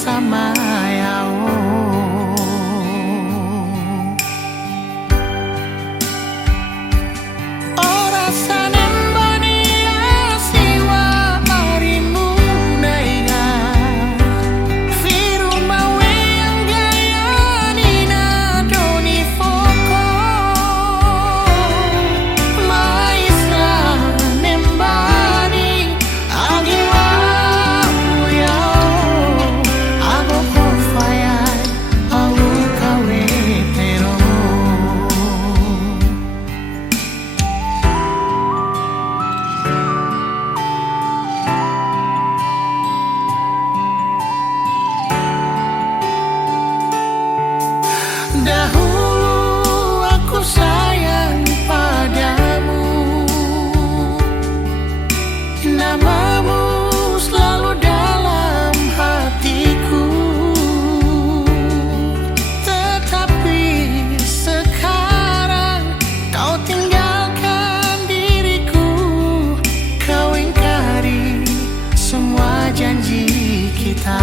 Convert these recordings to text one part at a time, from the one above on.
sama dahulu aku sayang padamu, namamu selalu dalam hatiku. Tetapi sekarang kau tinggalkan diriku, kau ingkari semua janji kita.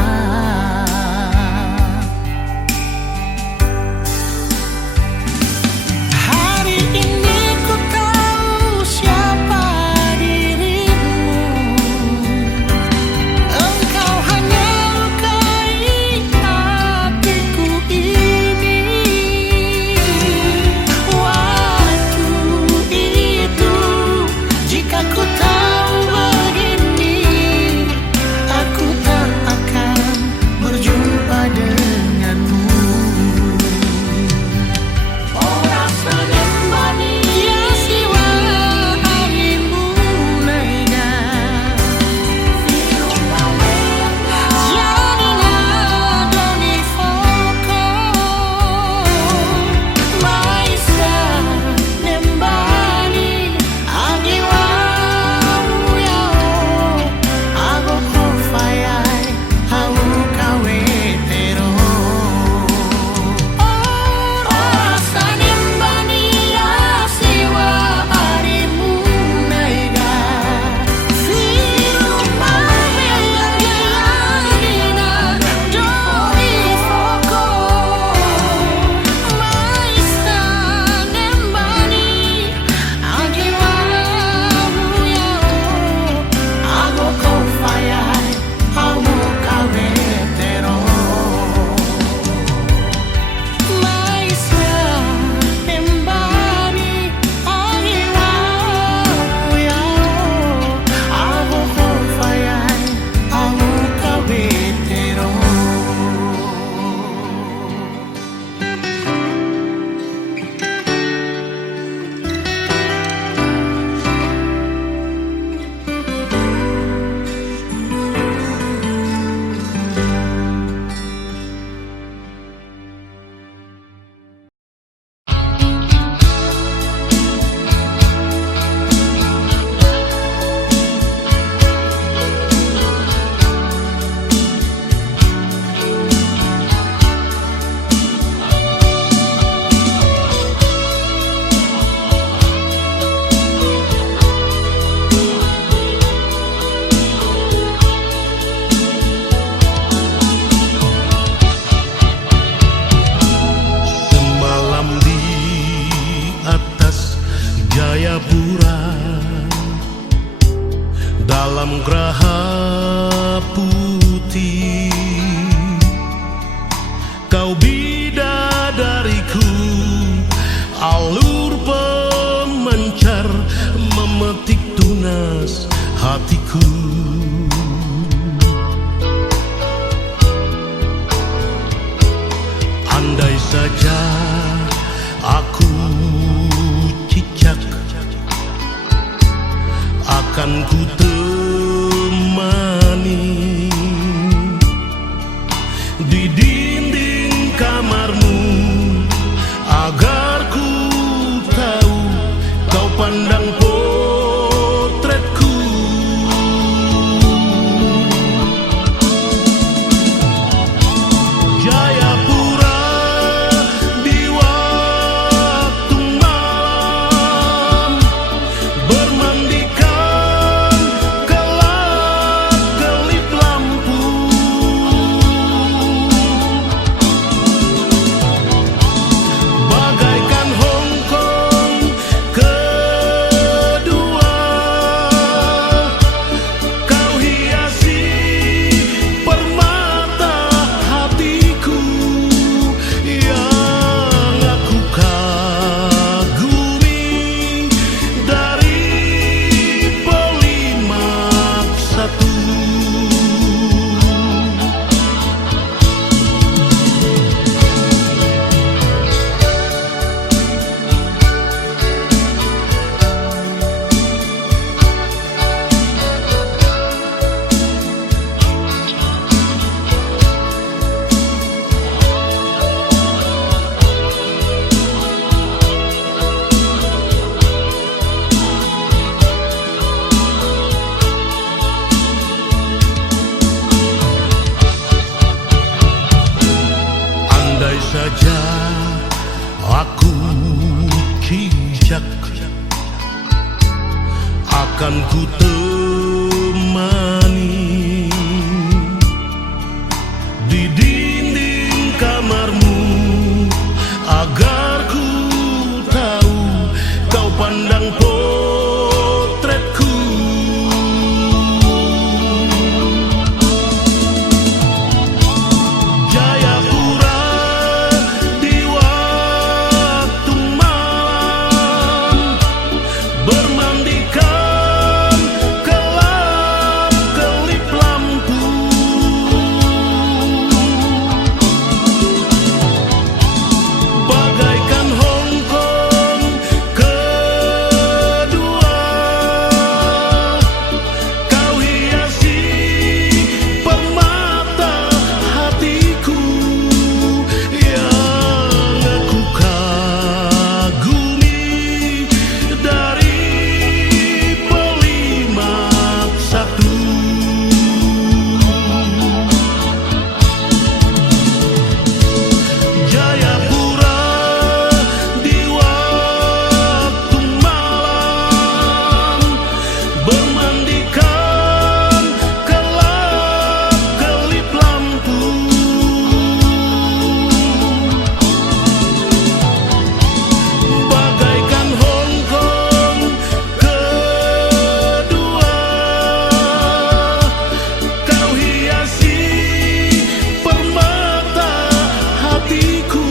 Dalam geraha putih, kau bidadariku, alur pemancar memetik tunas hatiku. Andai saja aku cicak, akan ku temani di dinding kamarmu, agar ku tahu kau pandang potretku. ku temani di dinding kamarmu, agar ku tahu kau pandang potretku. Jayapura di waktu malam, bermandikan kelap-kelip lampu. Bagaikan Hongkong kedua, kau hiasi permata hatiku yang aku kagumi dari Polimak satu. Jayapura di waktu malam, bermandikan kelap-kelip lampu. Bagaikan Hongkong kedua, kau hiasi permata hatiku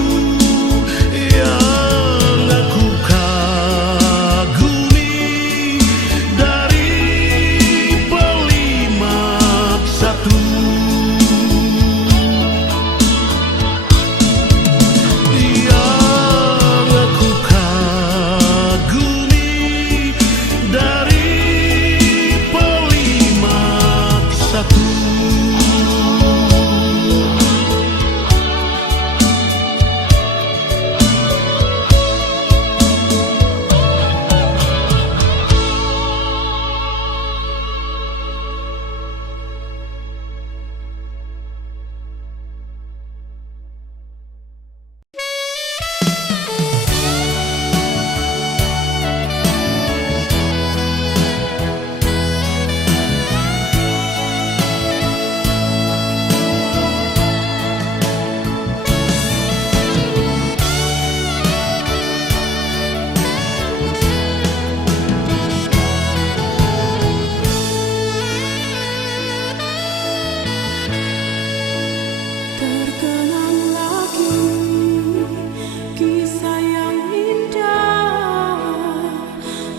yang aku kagumi dari Polimak satu. Yang aku kagumi dari Polimak satu. Terkenang lagi kisah yang indah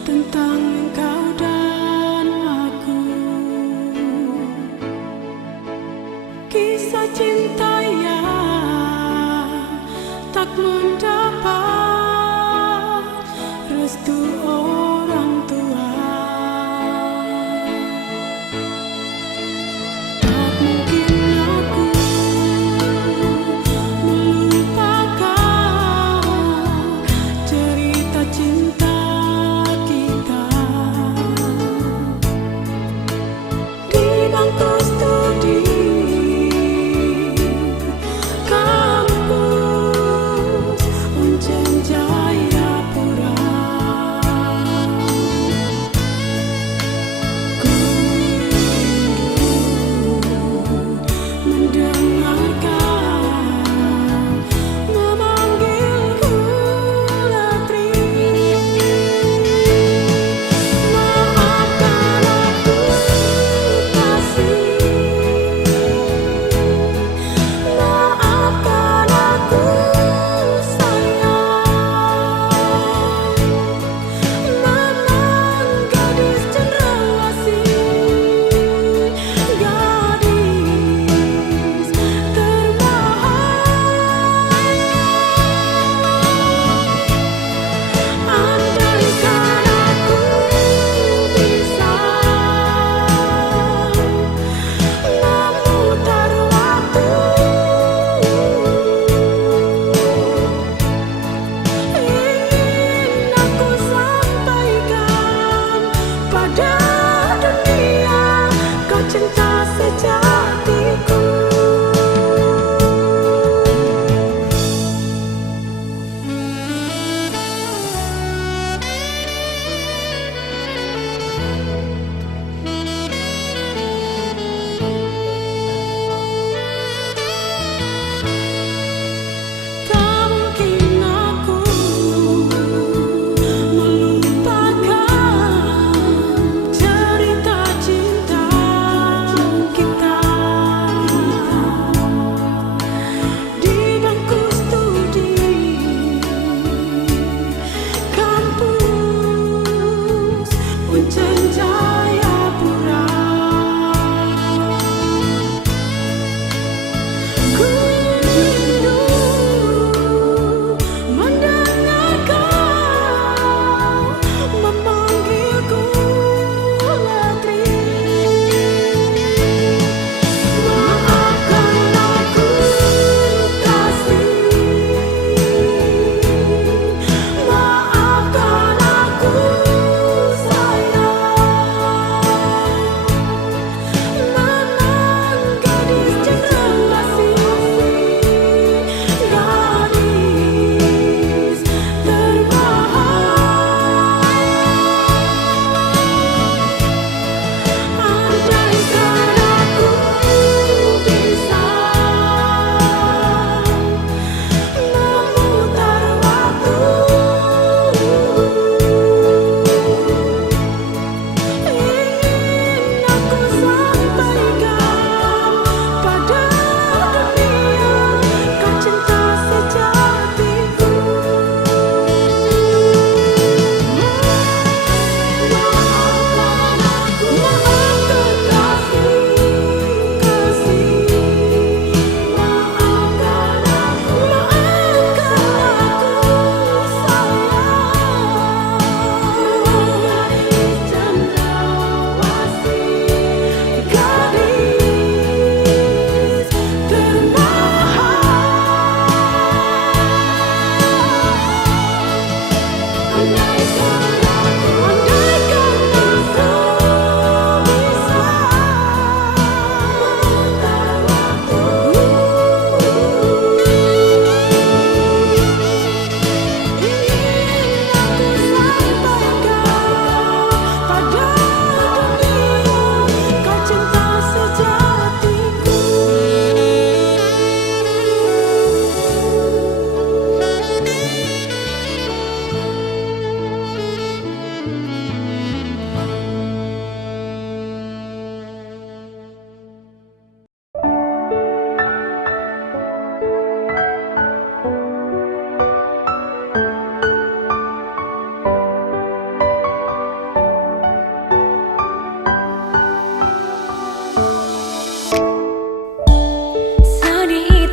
tentang engkau dan aku. Kisah cinta yang tak mendapat restu orang tua. Tak mungkin aku melupakan cerita cinta kita di bangku studi kampus Uncen Jayapura.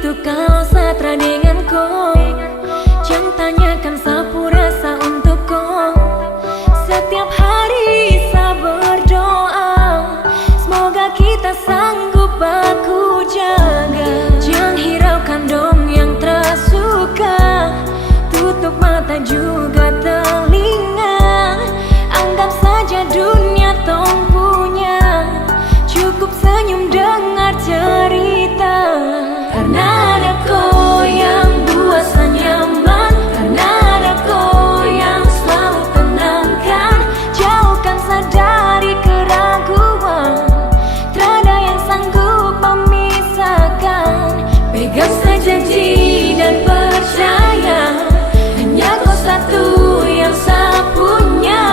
itu kalau setra dengan kau. Jangan tanyakan sapu rasa untuk kau. Setiap hari saya berdoa, semoga kita sanggup aku jaga. Jangan hiraukan dong yang tersuka, tutup mata juga telinga. Anggap saja dunia tong punya, cukup senyum dengar cerita. Karena ada kau yang buat saya nyaman, karena ada kau yang selalu tenangkan. Jauhkan saya dari keraguan, tiada yang sanggup memisahkan. Pegang saya janji dan percaya, hanya kau satu yang saya punya.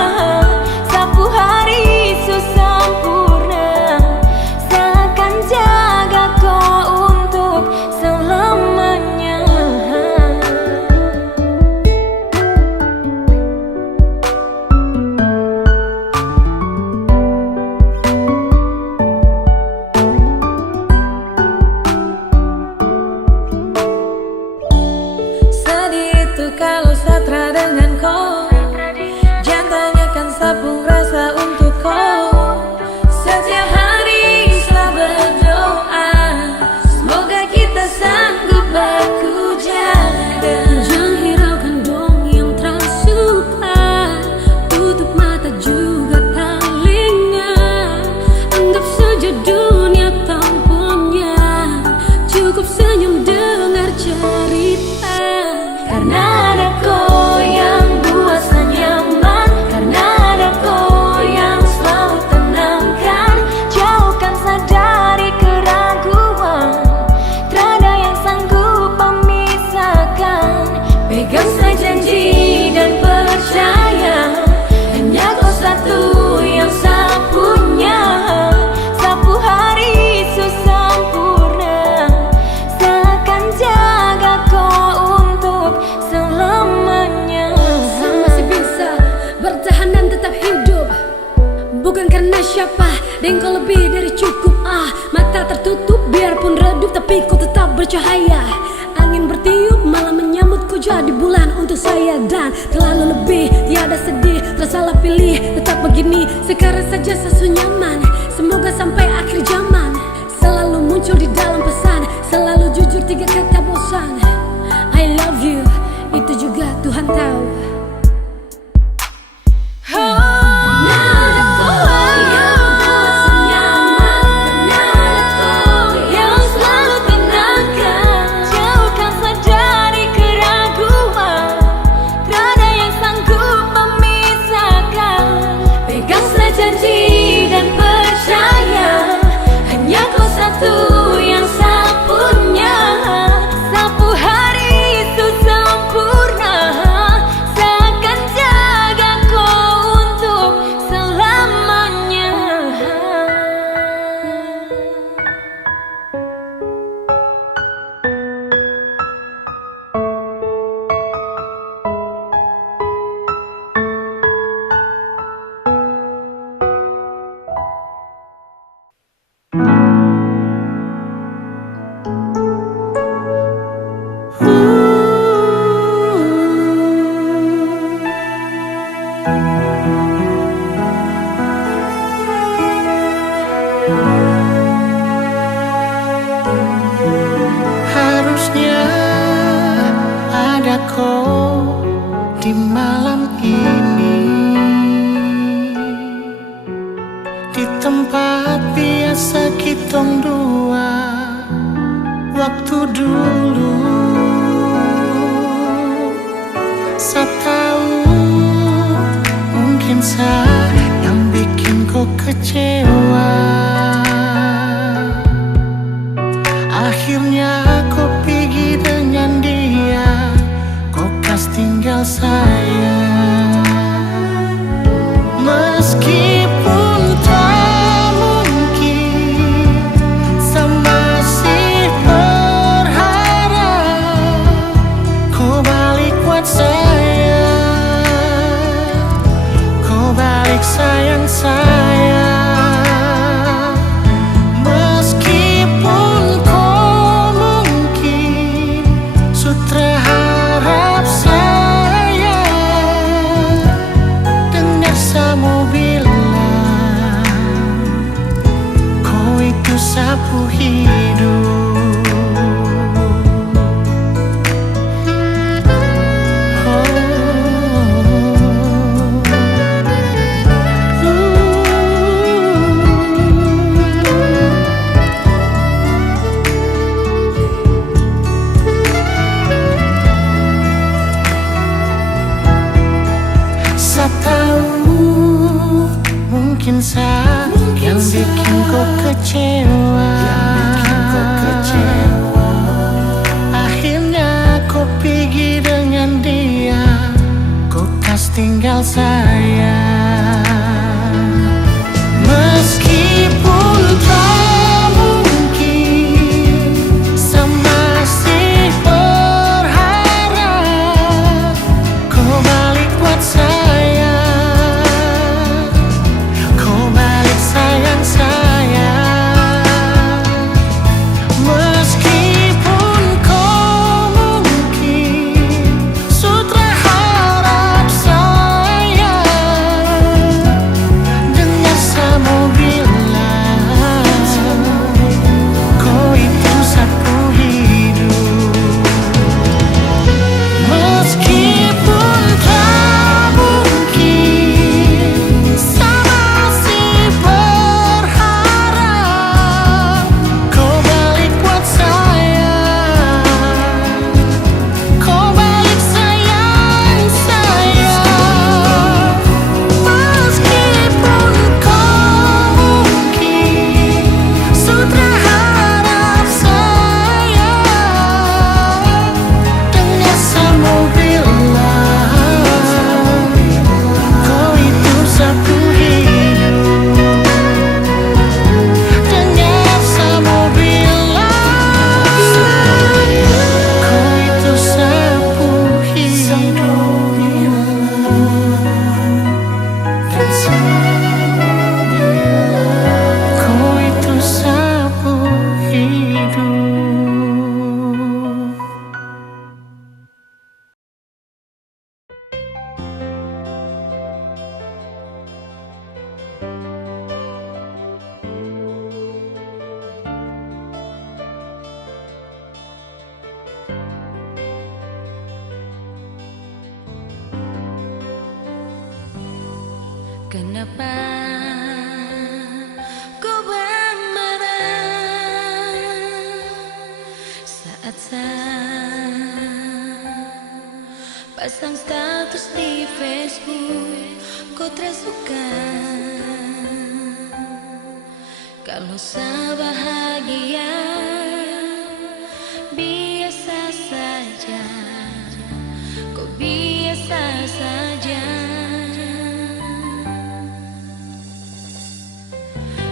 Sapu hari sempurna, saya akan jaga kau untuk selamanya. Sedih itu kalau setra dengan kau. Jangan tanyakan sabung rasa untuk kau. Setiap hari saya berdoa, semoga kita sanggup aku jaga. Jangan hiraukan dong yang tersuka, tutup mata juga telinga. Anggap saja dunia tak punya, cukup senyum dengar cerita. Karena ada kau yang buat saya nyaman, karena ada kau yang selalu tenangkan. Jauhkan saya dari keraguan, tiada yang sanggup memisahkan. Pegang saya janji dan percaya, hanya kau satu yang saya punya. Sapu hari sempurna, saya akan jaga kau untuk selamanya. Saya masih bisa bertahan dan tetap hidup, bukan karena siapa, dan kau lebih dari cukup. Mata tertutup biarpun redup, tapi kau tetap bercahaya. Angin bertiup malah menyambutku jadi bulan untuk saya. Dan terlalu lebih, tiada sedih, tersalah pilih. Tetap begini, sekarang saja saya nyaman. Semoga sampai akhir zaman selalu muncul di dalam pesan, selalu jujur 3 kata bosan. I love you, itu juga Tuhan tahu. Janji dan percaya, hanya kau satu yang saya punya. Sapu hari sempurna, saya akan jaga kau untuk selamanya. Harusnya ada kau di malam ini, di tempat biasa kitong dua waktu dulu. Saya tahu mungkin saya yang bikin kau kecewa. Akhirnya kau pergi dengan dia, kau kas tinggal saya. Meskipun tak mungkin, saya masih berharap kau balik buat saya, kau balik sayang saya. Meskipun kau mungkin bikin kau kecewa, akhirnya kau pergi dengan dia, kau kas tinggal saya. Meskipun tak mungkin, saya masih berharap kau balik buat saya, kau balik sayang saya. Meskipun kau mungkin sudah harap saya, dengar saya mau bilang, kau itu sapu hidup. Meskipun tak mungkin, saya masih berharap kau balik buat saya, kau balik sayang saya. Meskipun kau mungkin sudah harap saya, dengar saya mau bilang, kau itu sapu hidup. Dengar saya mau bilang, kau itu sapu hidup. Kau itu sapu hidup. Kenapa kau marah saat saya pasang status di Facebook? Kau tersuka kalau saya bahagia, biasa saja, kau biasa saja.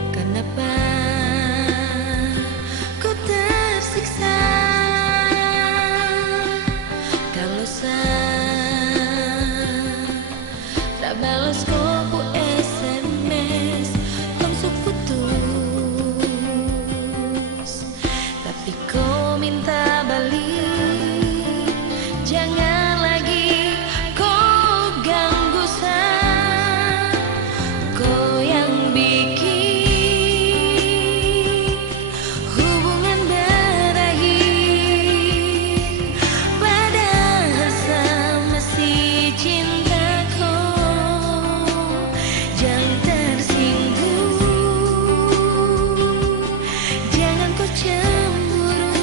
Kenapa ku tersiksa kalau saya tak balas kau SMS langsung putus, tapi kau minta balik. Jangan lagi kau ganggu saya, kau yang bikin hubungan berakhir, padahal saya masih cinta kau. Jangan tersinggung, jangan kau cemburu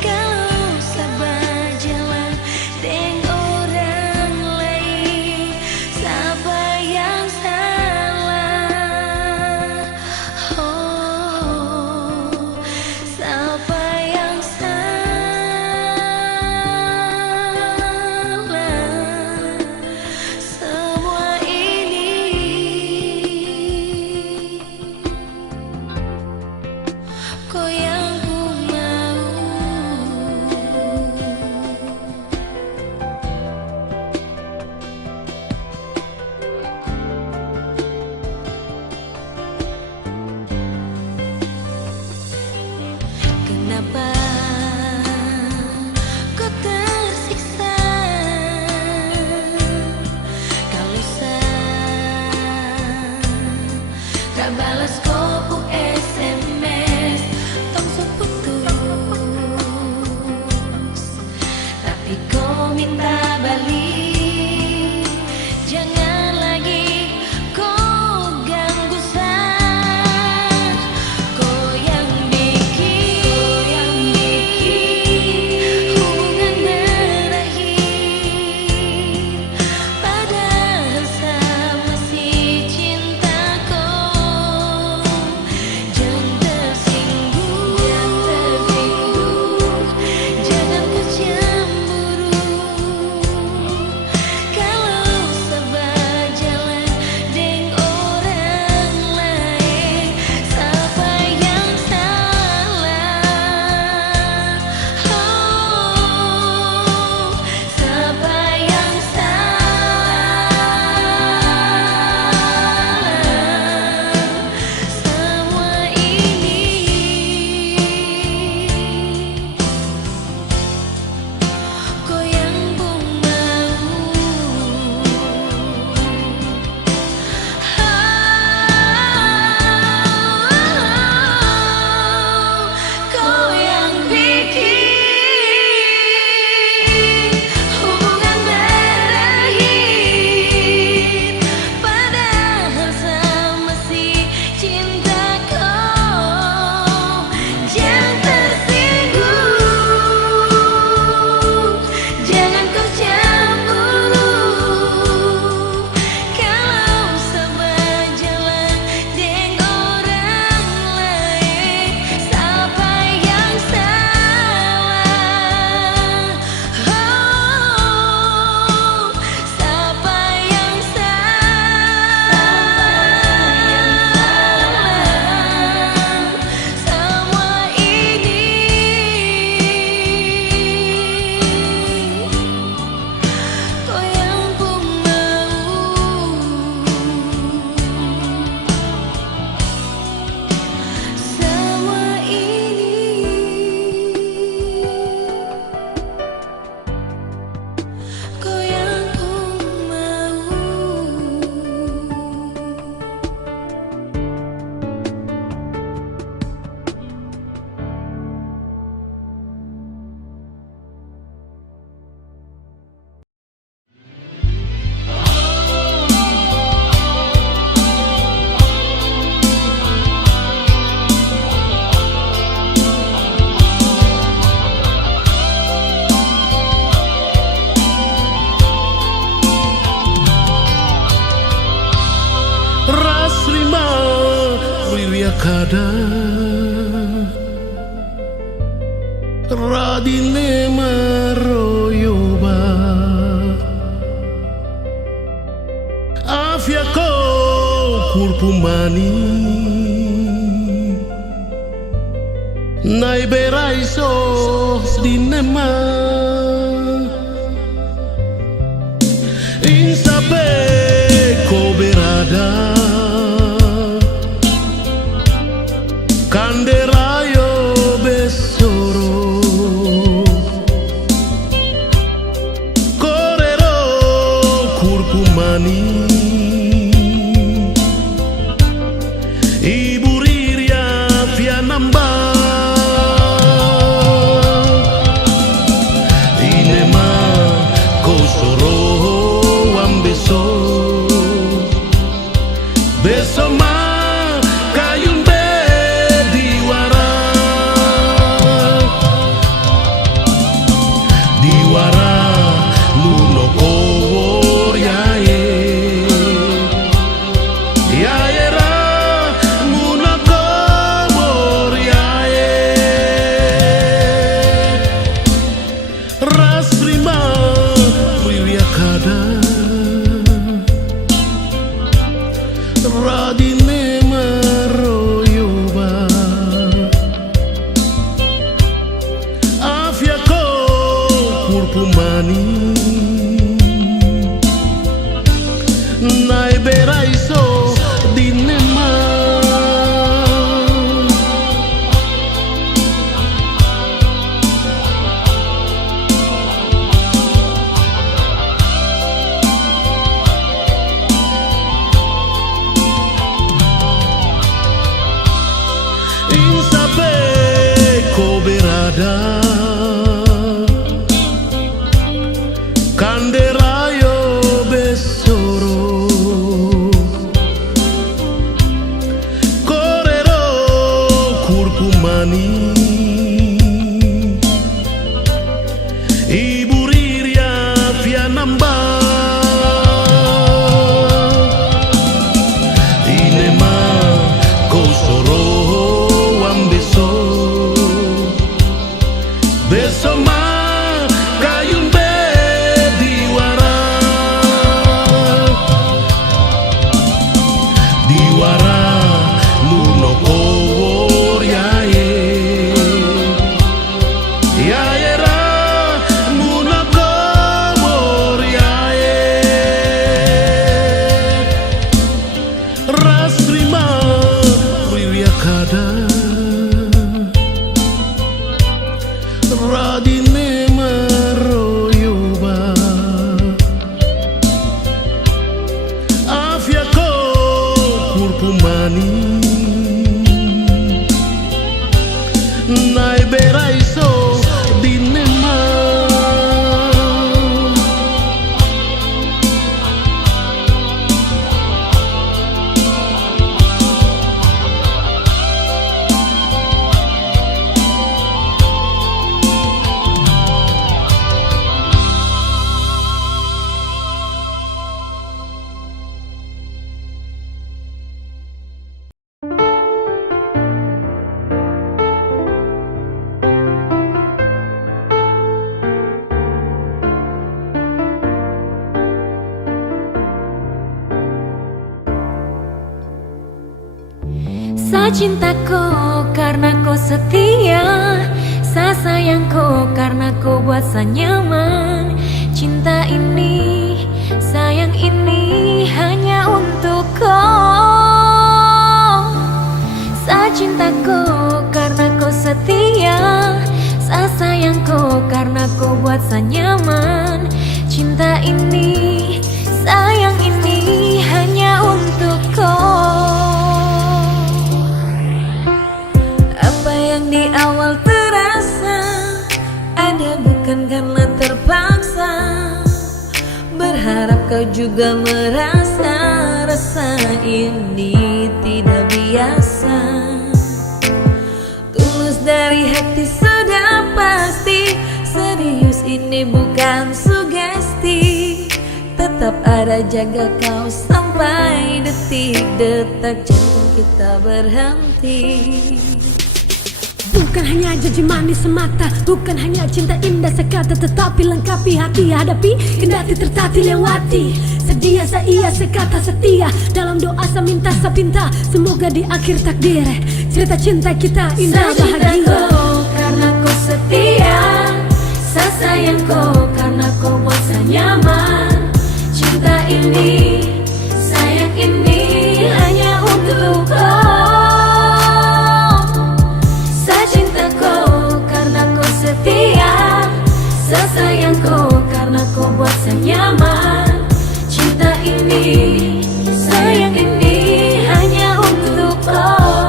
kalau saya jalan dengan orang lain. Siapa yang salah? Oh, siapa yang salah? Semua ini kau yang ku mau. Kenapa kau tersiksa kalau saya tak balas kau SMS langsung putus, tapi kau minta balik. Jangan lagi kau ganggu saya, kau yang bikin kada radine maroyoba afya ko kurpumani nai beraiso dinema insabe ko berada kanderayo besoro korero kurkumani ibu riria fianamba inema kosoro ambeso besoma radine maroyoba afya ko kurpumani nai beraiso dinema insabe ko berada kanderayo besoro korero kurkumani ibu riria fianamba inema kosoro besoma kayumbe diwara lunoko yaye yayera munoko yaye rasrima wiriakada radine maroyoba afya ko kurpumani nai beraiso dinema Sa cintaku karena kau setia, sa sayangku karena kau buat saya nyaman. Cinta ini, sayang ini hanya untuk kau. Sa cintaku karena kau setia, sa sayangku karena kau buat saya nyaman. Cinta ini, sayang ini hanya untuk kau. Di awal terasa ada bukan karena terpaksa. Berharap kau juga merasa rasa ini tidak biasa. Tulus dari hati sudah pasti, serius ini bukan sugesti. Tetap tetap ada jaga kau sampai detik-detak jantung kita berhenti. Bukan hanya janji manis semata, bukan hanya cinta indah sekata, tetapi lengkapi hati hadapi, kendati tertati lewati. Sedia saya sekata setia, dalam doa saya minta sepinta, semoga di akhir takdir cerita cinta kita indah Saya cinta bahagia. kau karena kau setia, saya sayang kau karena kau buat saya nyaman. Cinta ini, sayang ini hanya untuk kau. Saya cinta kau karena kau setia, saya sayang kau karena kau buat saya nyaman. Cinta ini, sayang ini hanya untuk kau.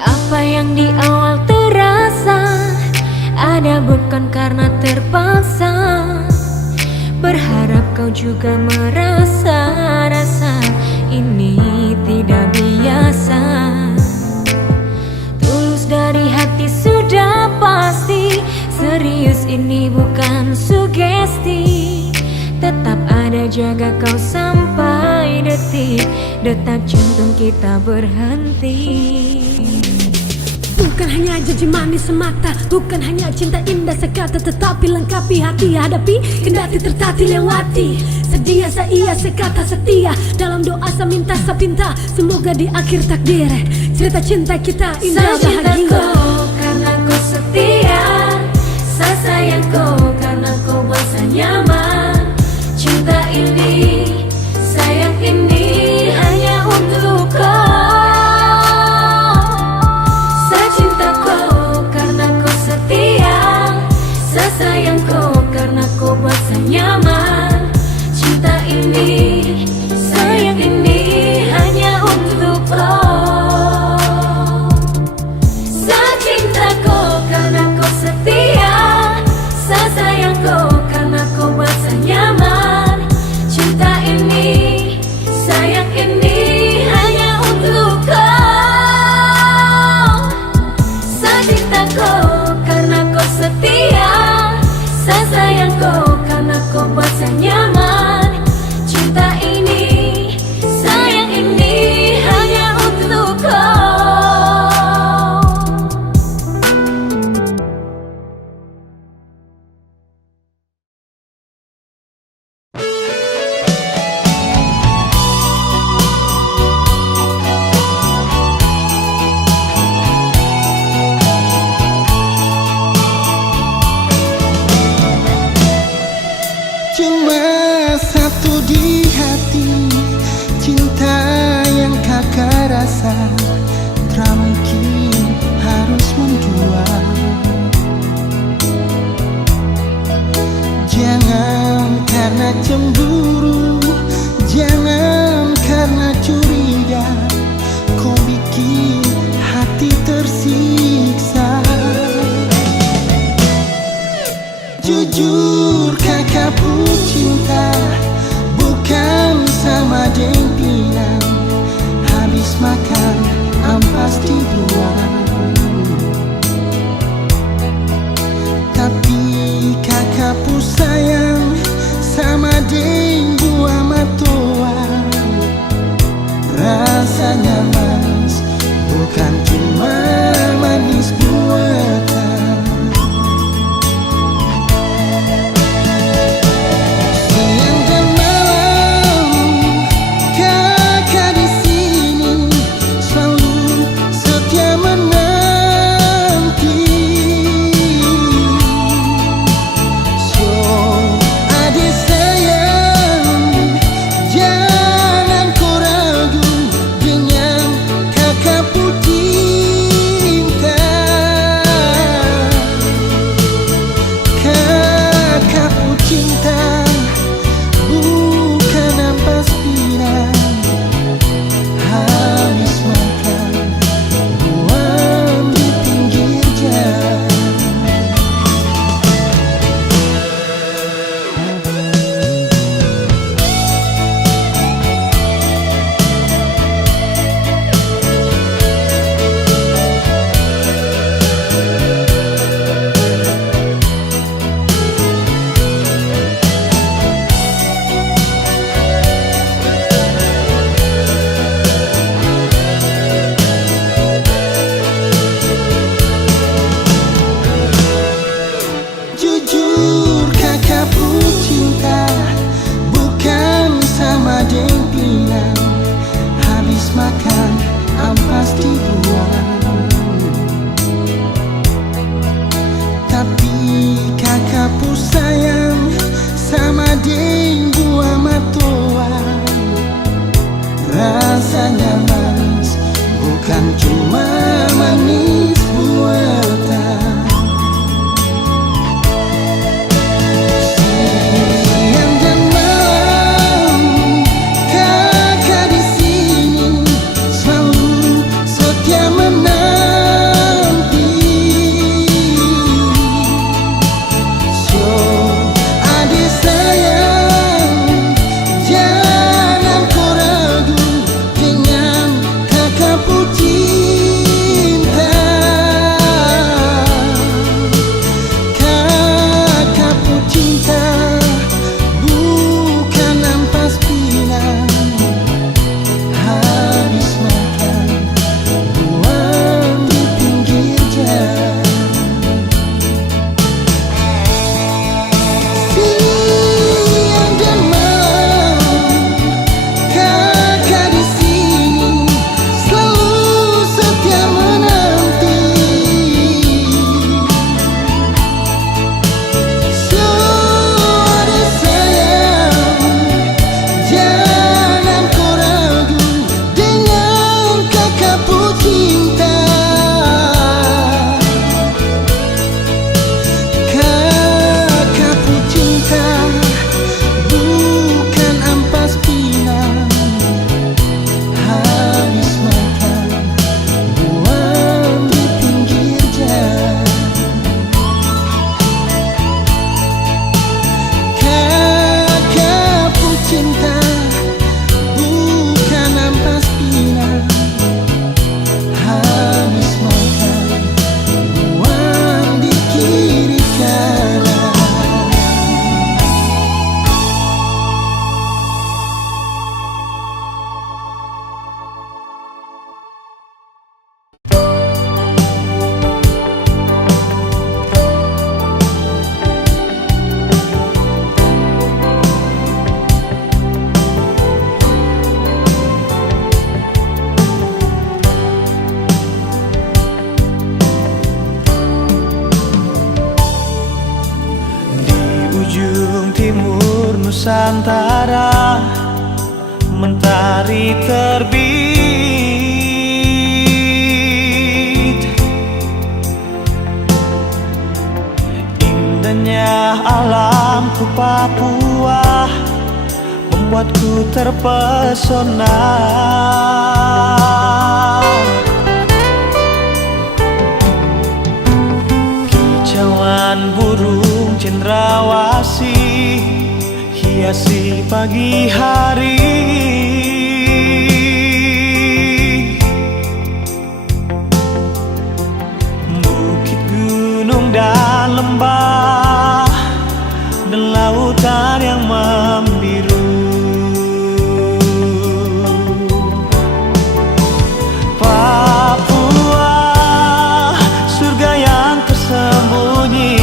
Apa yang di awal terasa ada bukan karena terpaksa. Berharap kau juga merasa rasa ini tidak biasa. Tulus dari hati sudah pasti, serius ini bukan sugesti. Tetap ada jaga kau sampai detik-detak jantung kita berhenti. Bukan hanya janji manis semata, bukan hanya cinta indah sekata, tetapi lengkapi hati hadapi, kendati tertati lewati. Sedia saya sekata setia, dalam doa saya minta sepinta, semoga di akhir takdir cerita cinta kita indah Saya cinta bahagia. kau karena kau setia, saya sayang kau karena kau buat saya nyaman. Cinta ini, sayang ini hanya untuk kau. Saya cinta kau karena kau setia, saya sayang kau karena kau buat saya nyaman. Cinta ini, sayang ini hanya untuk kau. Saya cinta kau karena kau setia, saya Nusantara, mentari terbit. Indahnya alamku Papua membuatku terpesona. Kicauan burung cendrawasih hiasi pagi hari. Bukit, gunung, dan lembah, dan lautan yang membiru. Papua, surga yang tersembunyi,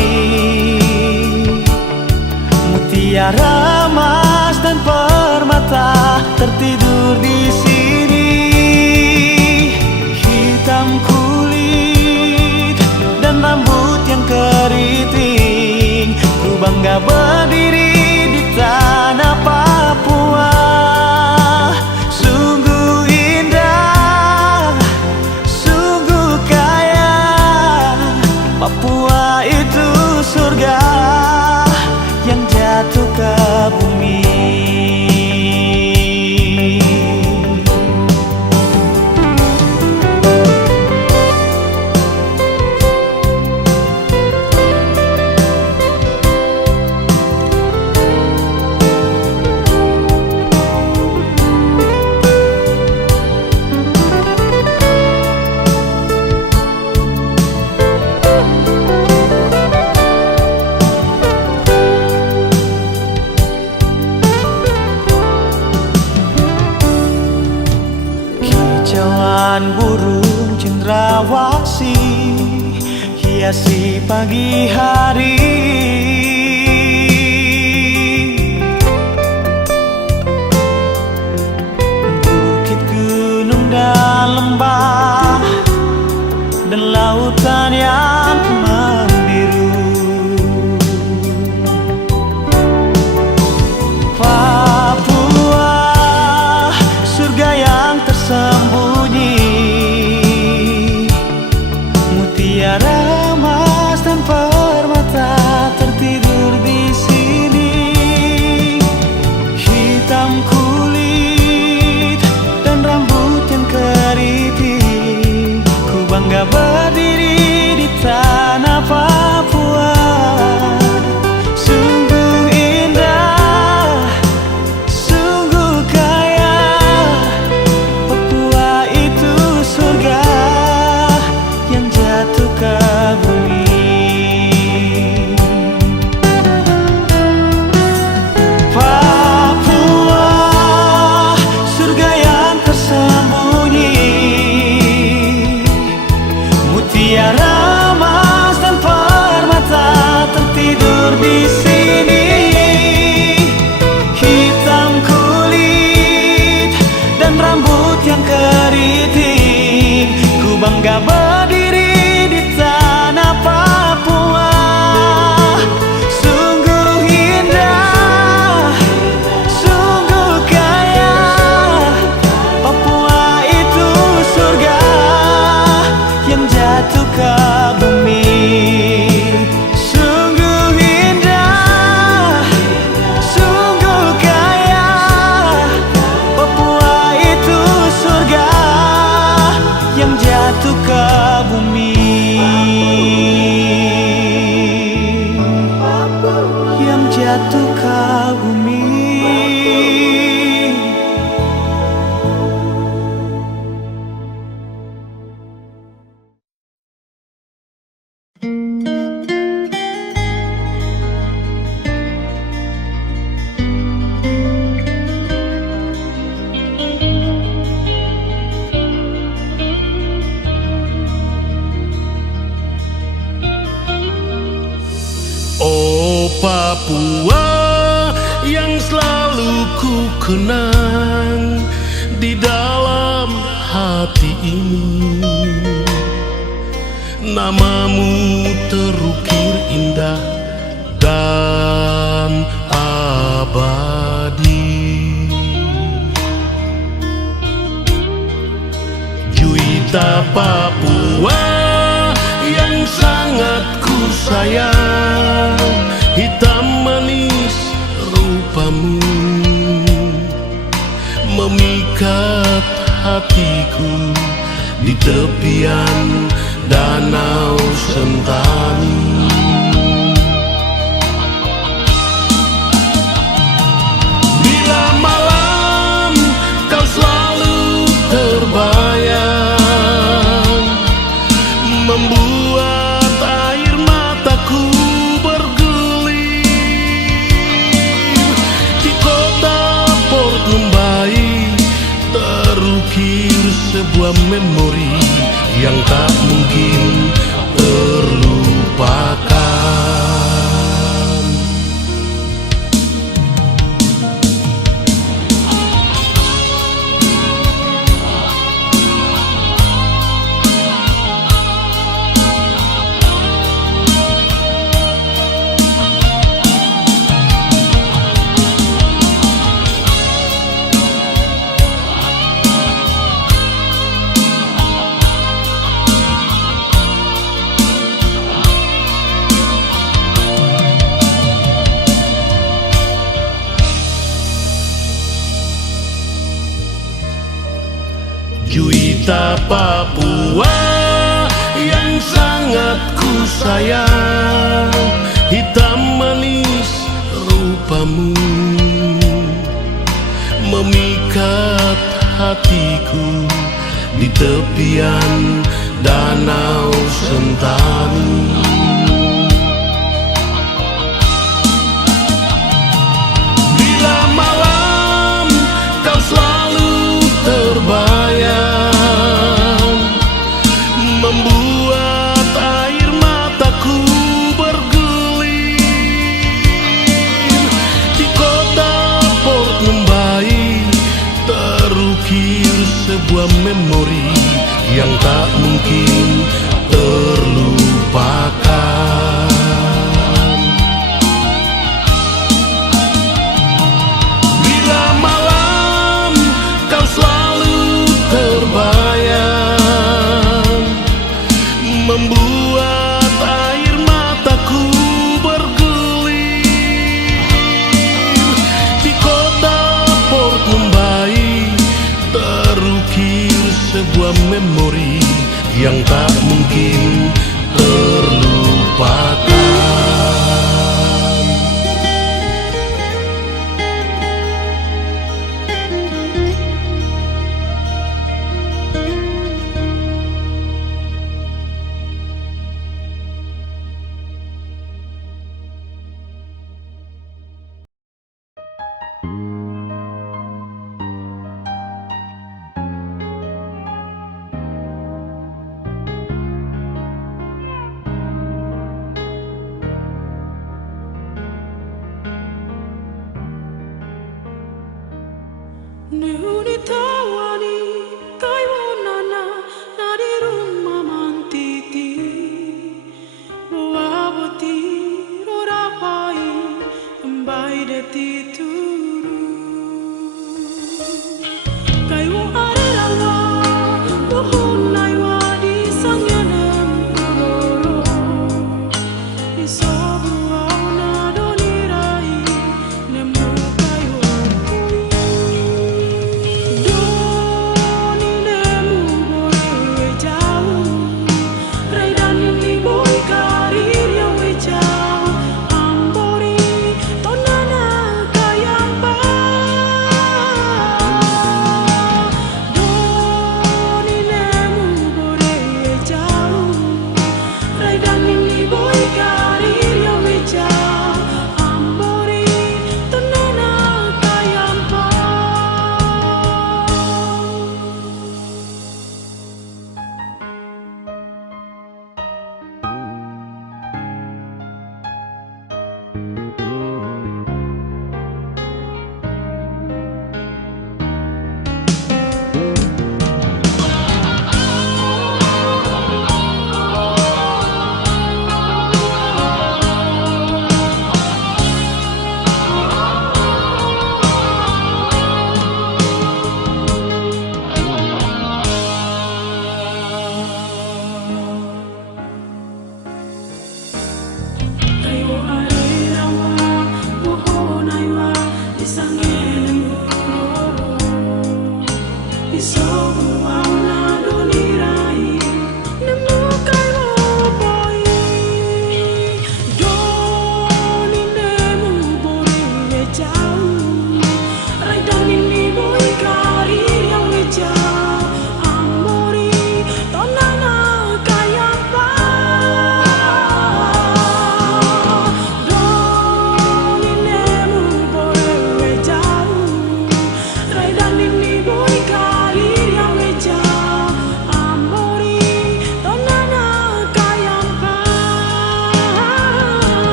mutiara emas dan permata tertidur di sini. Hitam kulit dan rambut yang keriting, ku bangga berdiri di tanah Papua. Sungguh indah, sungguh kaya, Papua itu surga yang jatuh ke bumi. Kicauan burung cendrawasih hiasi pagi hari. Bukit, gunung, dan lembah, dan lautan yang membiru. Papua, surga yang tersembunyi, mutiara emas dan permata tertidur di sini. Hitam kulit dan rambut yang keriting, ku bangga berdiri di tanah Papua. Sungguh indah, sungguh kaya, Papua itu surga yang jatuh ke bumi. Papua, surga yang tersembunyi, mutiara emas dan permata tertidur di sini. Hitam kulit dan rambut yang keriting, ku bangga berdiri di tanah Papua. Sungguh indah, sungguh kaya, Papua itu surga yang jatuh ke bumi. Sungguh indah, sungguh kaya, Papua itu surga yang jatuh ke bumi. Yang jatuh ke bumi. Oh Papua yang selalu ku kenang di dalam hati ini, namamu terukir indah dan abadi. Papua yang sangat ku sayang, hitam manis rupamu memikat hatiku di tepian Danau Sentani. Bila malam kau selalu terbayang, membuat air mataku bergulir. Di kota Port Numbai terukir sebuah memori yang tak mungkin terlupakan. Juwita Papua yang sangat ku sayang, hitam manis rupamu memikat hatiku di tepian Danau Sentani. Bila malam kau selalu terbayang, membuat air mataku bergulir. Di kota Port Numbai terukir sebuah memori yang tak mungkin terlupakan. Bila malam kau selalu terbayang, membuat air mataku bergulir. Di kota Port Numbai terukir sebuah memori yang tak mungkin terlupakan.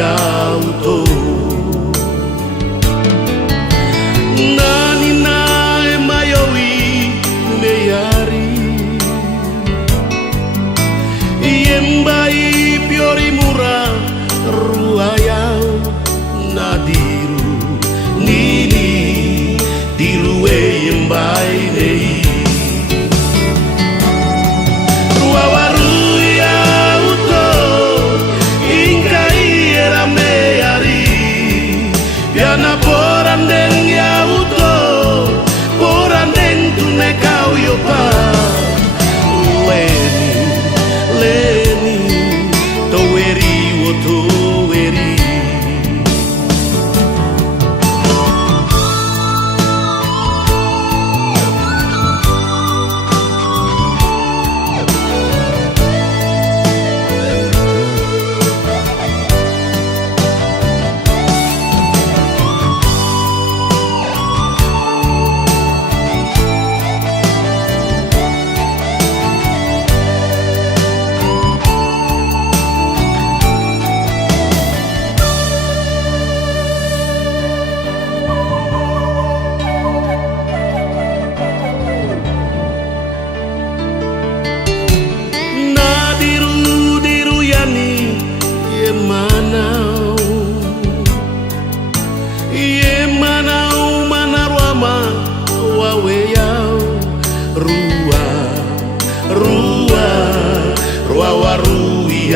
auto nani nae mayowi meyari yembai piori mura ruayau nadiru nini dirue yembai nei Piana porandeng ya uto porandeng tune kau yo pa leni toweri woto weri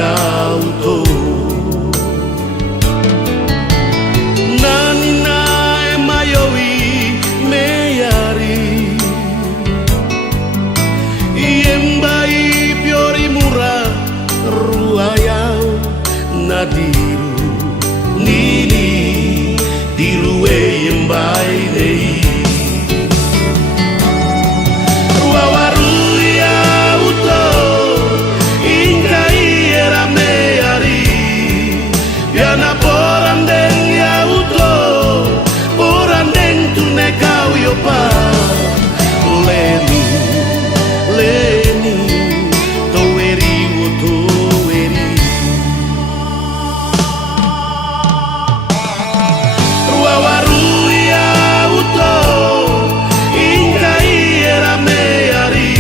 auto nani nae mayowi meyari yembai piori mura ruayau nadiru nini dirue yembai nei Piana porandeng ya uto porandeng tune kau yo pa leni toweri woto weri ruawaru ya uto ingkai era meyari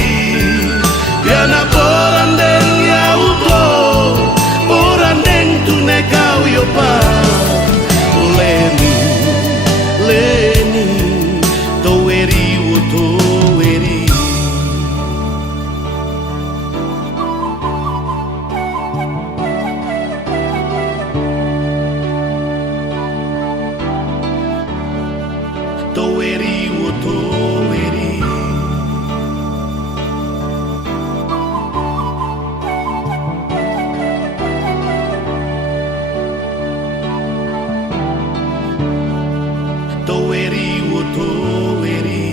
piana porandeng ya uto porandeng tune kau yo pa leni toweri woto weri toweri woto weri toweri woto weri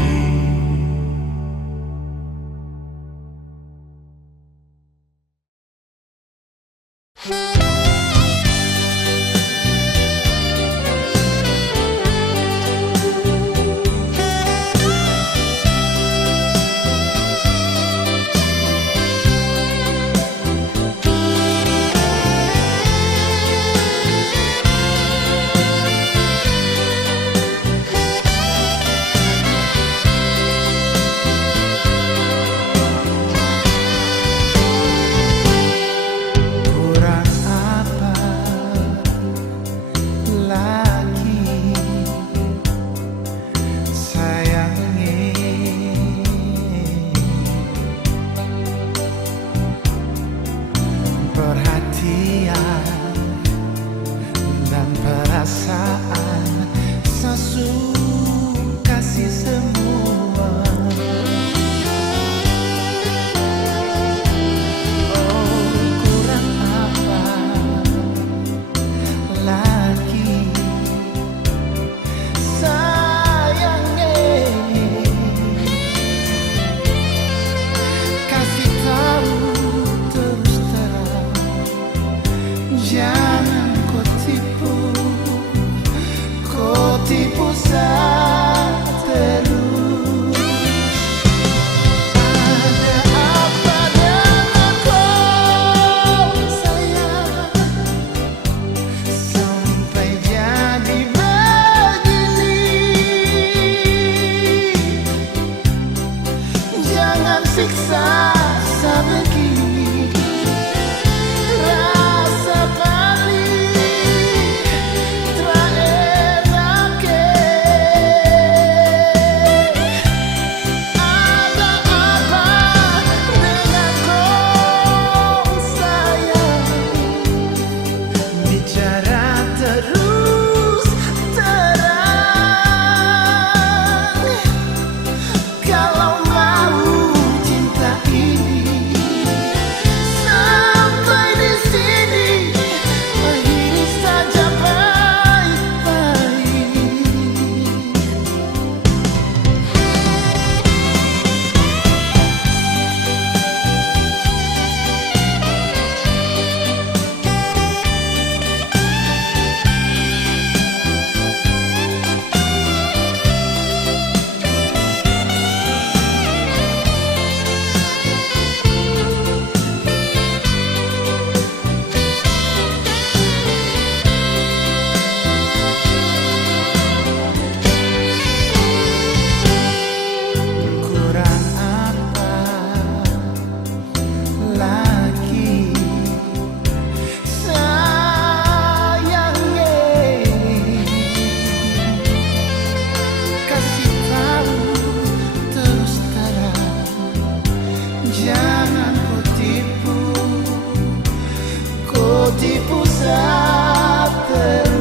tipu saya terus.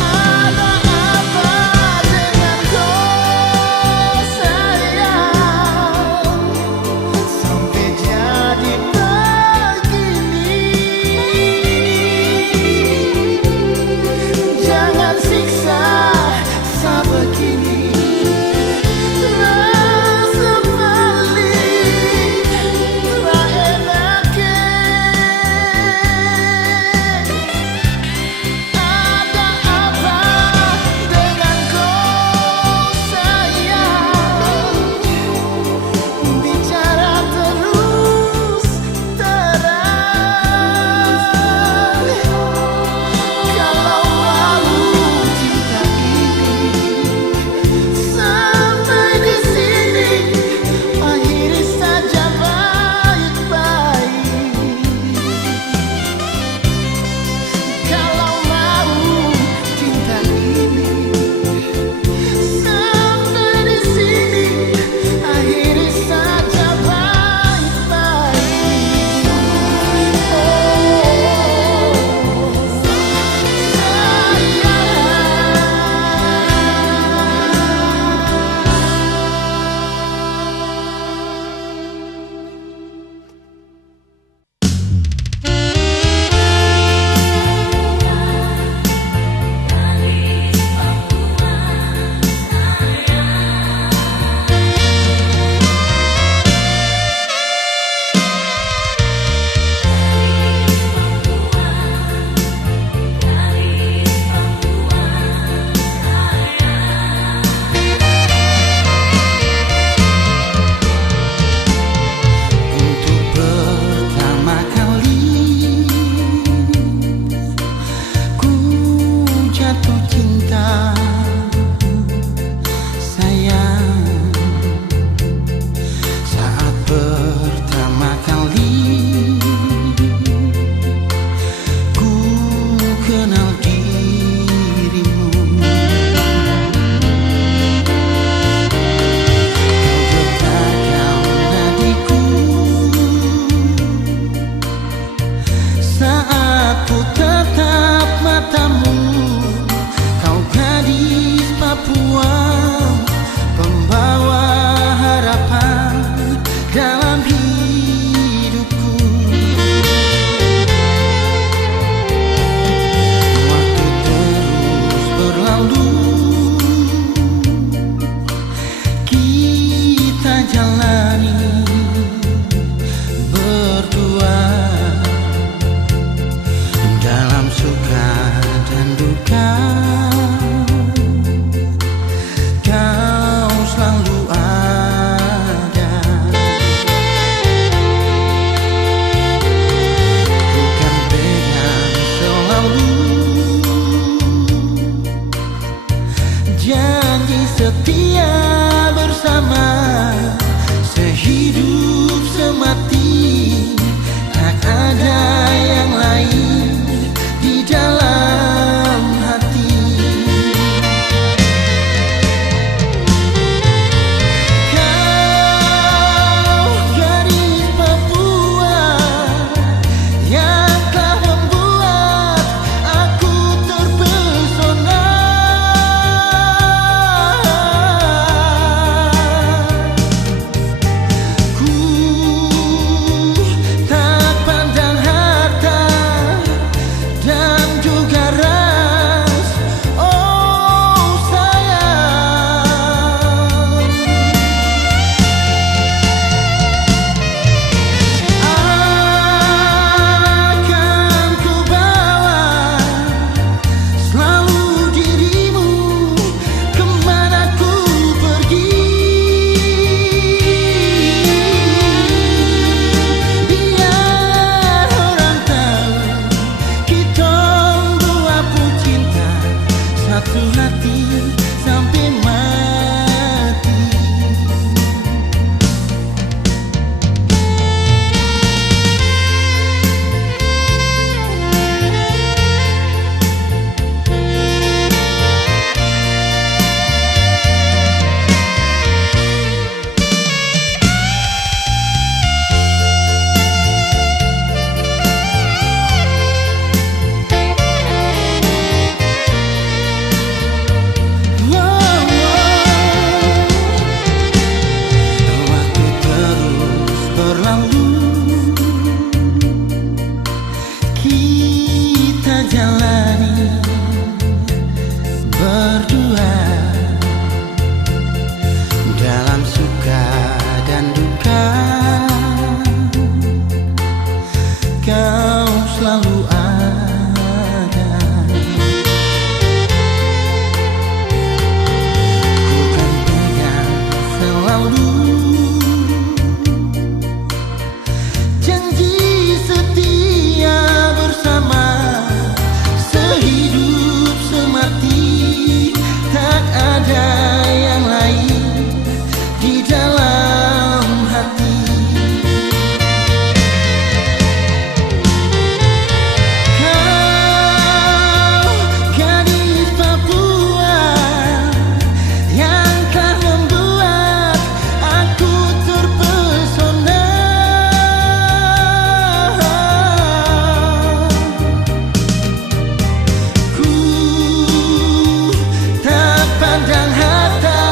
Ada apa dengan kau sayang, sampai jadi begini. Jangan siksa saya begini. Rasa balik tak enak. selalu ada. Ku kan pegang selalu janji setia bersama, sehidup semati, tak ada yang lain di dalam hati. Kau gadis Papua yang telah membuat aku terpesona. Ku tak pandang harta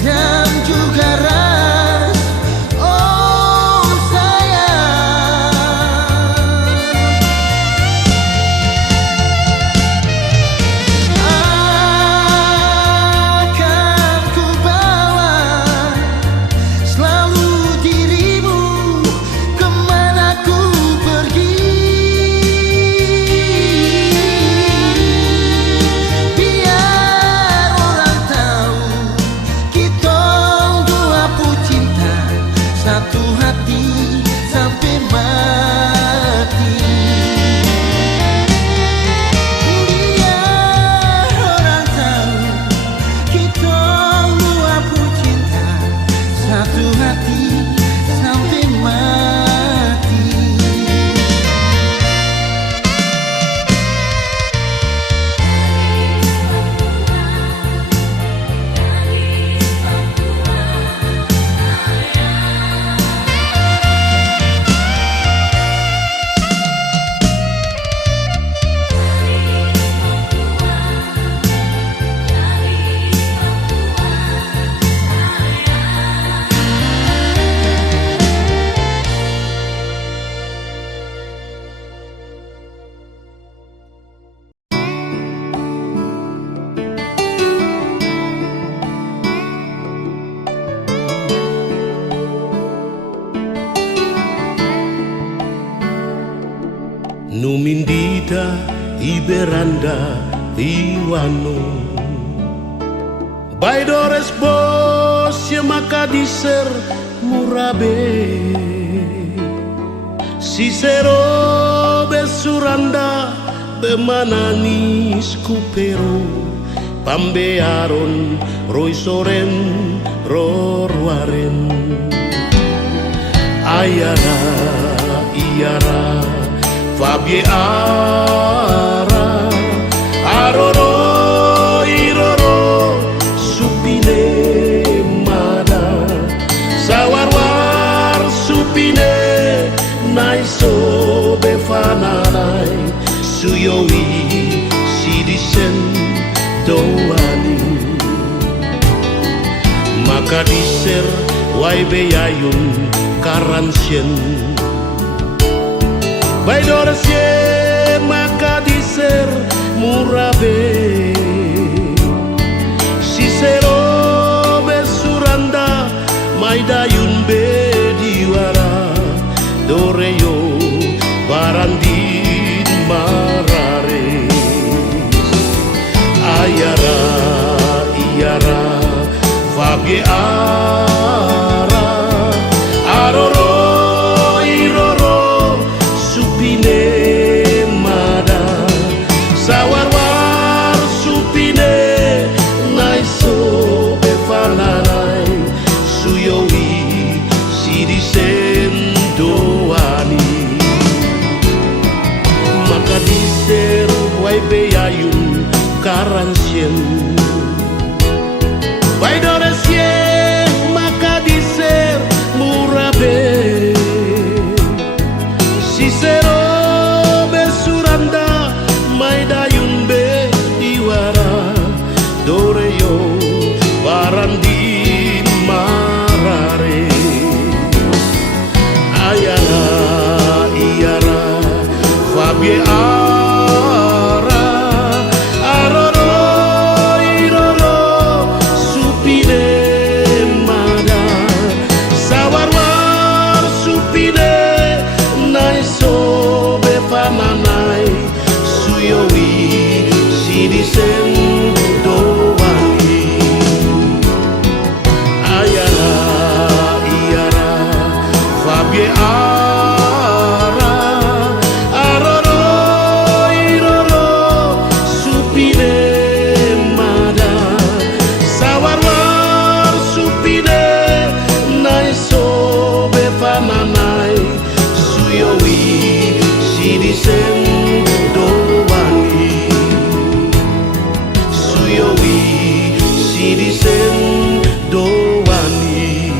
dan juga ras, oh sayang. Akan ku bawa selalu dirimu kemana ku pergi. Biar orang tahu kita dua pu cinta satu hati sampai mati. Biar orang tahu kita dua pu cinta satu hati sampai mati. Numindida iberanda iwano Baidores bos ya maka diser murabe Cicero besuranda bemanani skupero Pambearon roi soren rorwaren Ayara iara Fabie ara aroro iroro supine mada sawarwar supine naiso befananai suyowi sidisen doani maka diser wai beyayun karansien Baidores ye maka diser murabe Cicero besuranda maidayun be diwara Doreyo barandin marare Ayara iara Fabie ara aroro supine mada sawarwar supine naiso befananai suyowi sidisen doani maka diser wai beyayun karansien Baidores ye maka diser murabe Cicero besuranda maidayun be diwara Doreyo barandin marare Ayara iara Fabie ara aroro iroro supine mada sawarwar supine naiso Sidisen Dowani Suyowi Sidisen Dowani.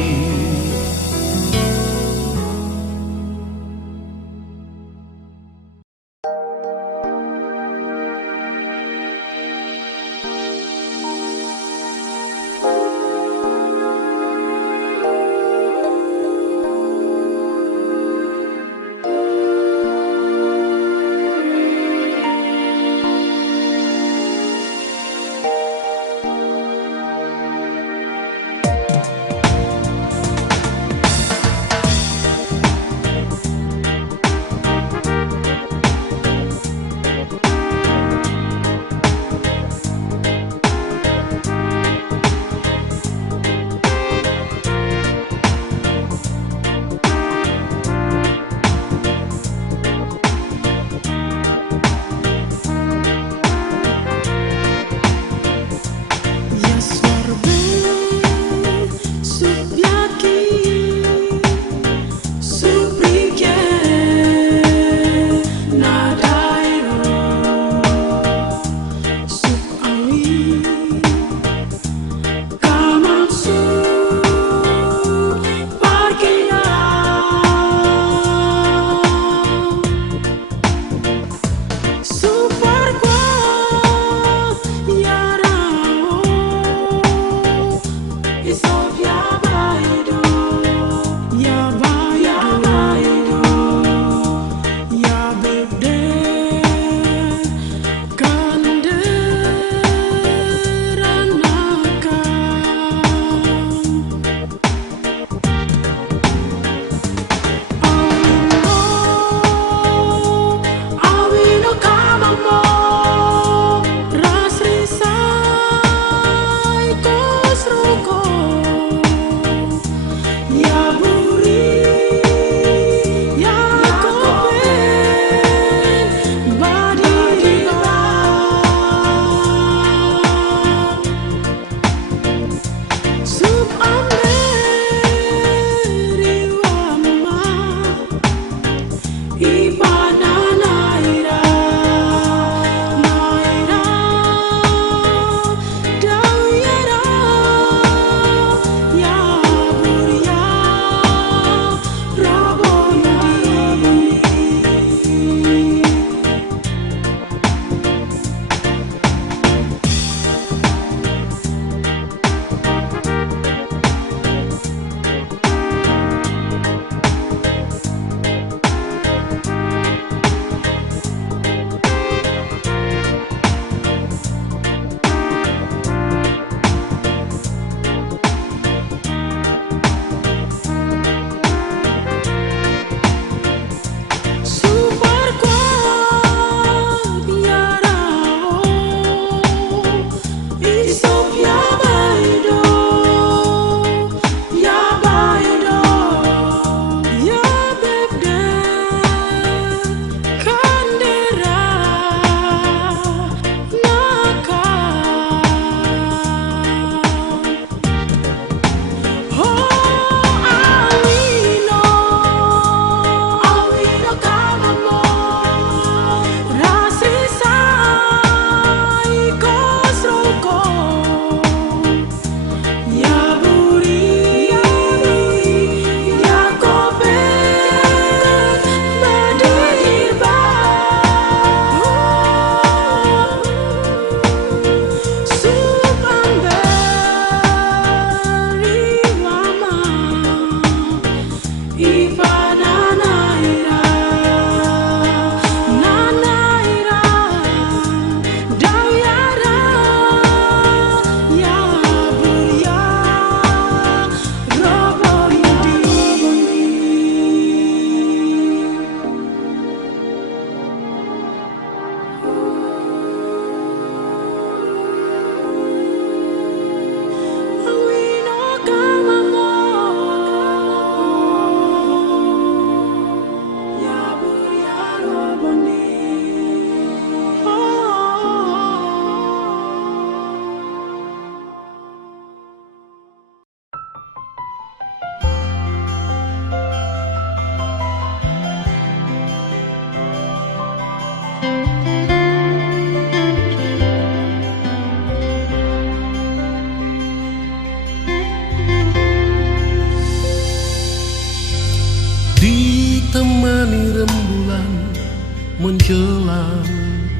menjelang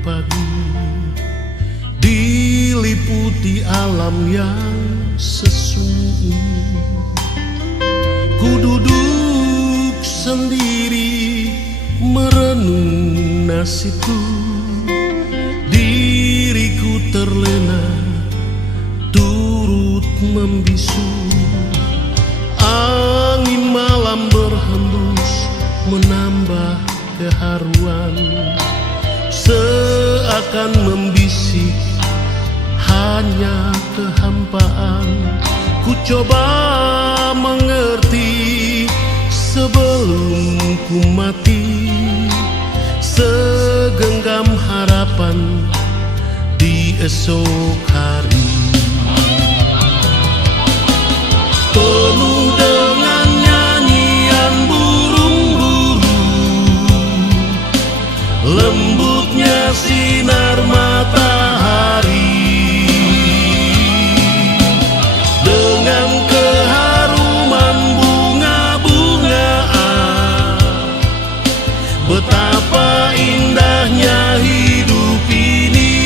pagi, diliputi alam yang sesungguhnya. Ku duduk sendiri merenung nasibku, diriku terlena turut membisu. Angin malam berhembus menambah keharuan, seakan membisik hanya kehampaan. Ku coba mengerti sebelum ku mati, segenggam harapan di esok hari. Penuh dengan nyanyian burung-burung, lembutnya sinar matahari, dengan keharuman bunga-bungaan. Betapa indahnya hidup ini.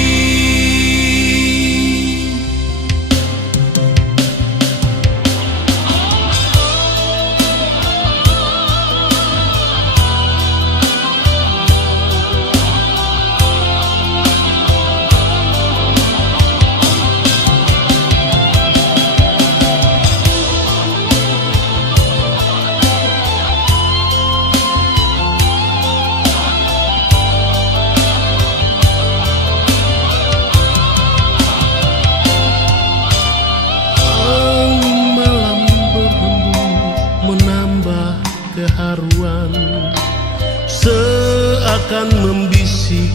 Keharuan seakan membisik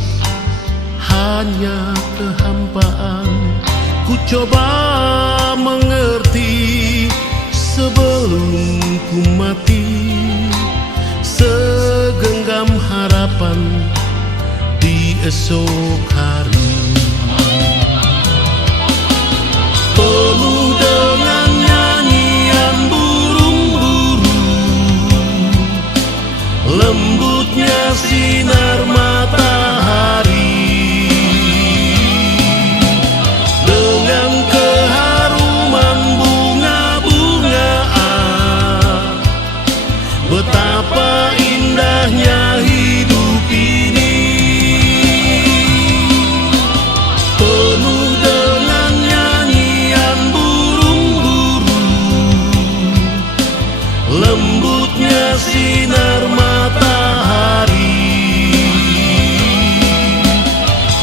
hanya kehampaan. Ku coba mengerti sebelum ku mati, segenggam harapan di esok hari. Penuh dengan nyanyian lembutnya sinar matahari, dengan keharuman bunga-bungaan. Betapa indahnya hidup ini. Penuh dengan nyanyian burung-burung, lembutnya sinar matahari,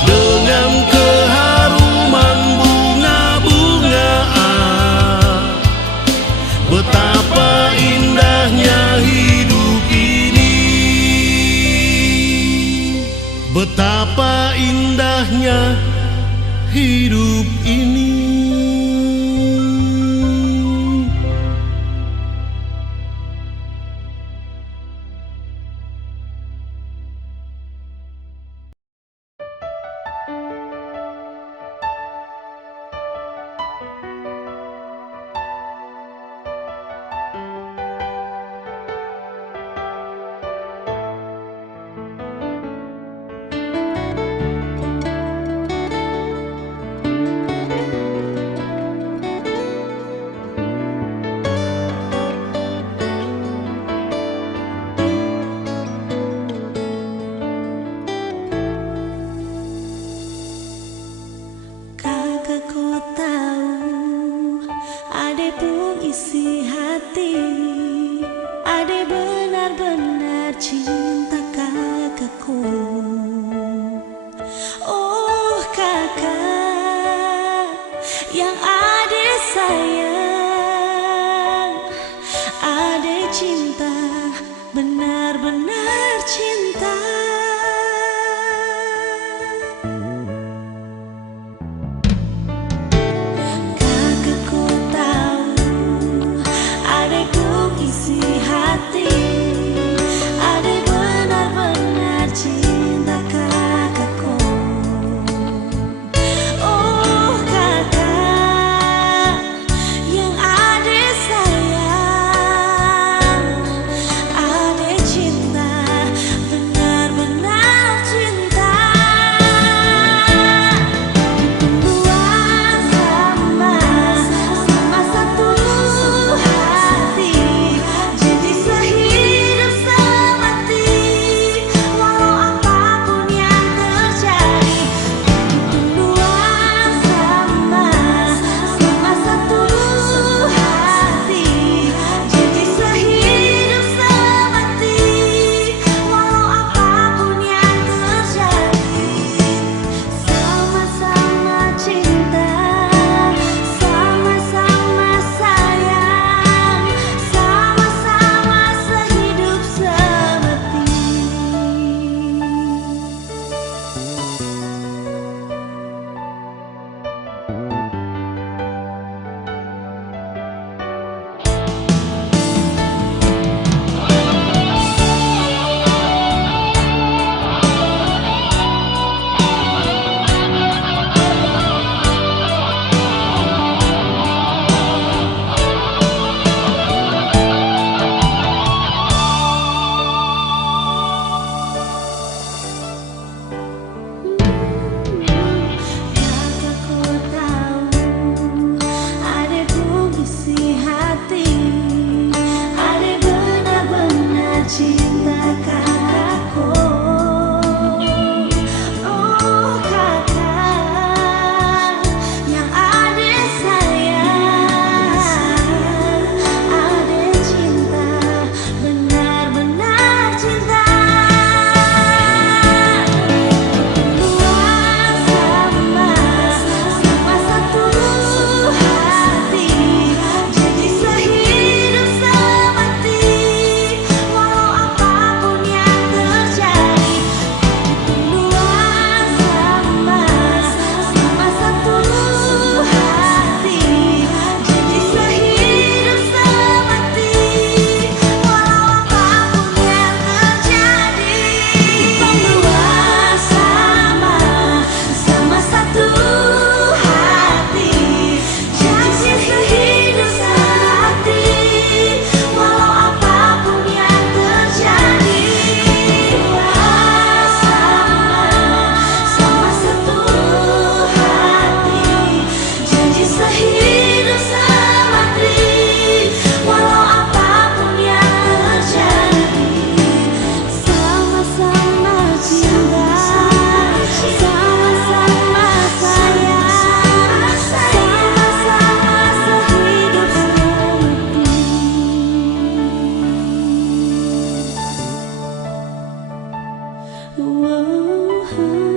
dengan keharuman bunga-bungaan. Betapa indahnya hidup ini. Betapa indahnya hidup ini. Oh,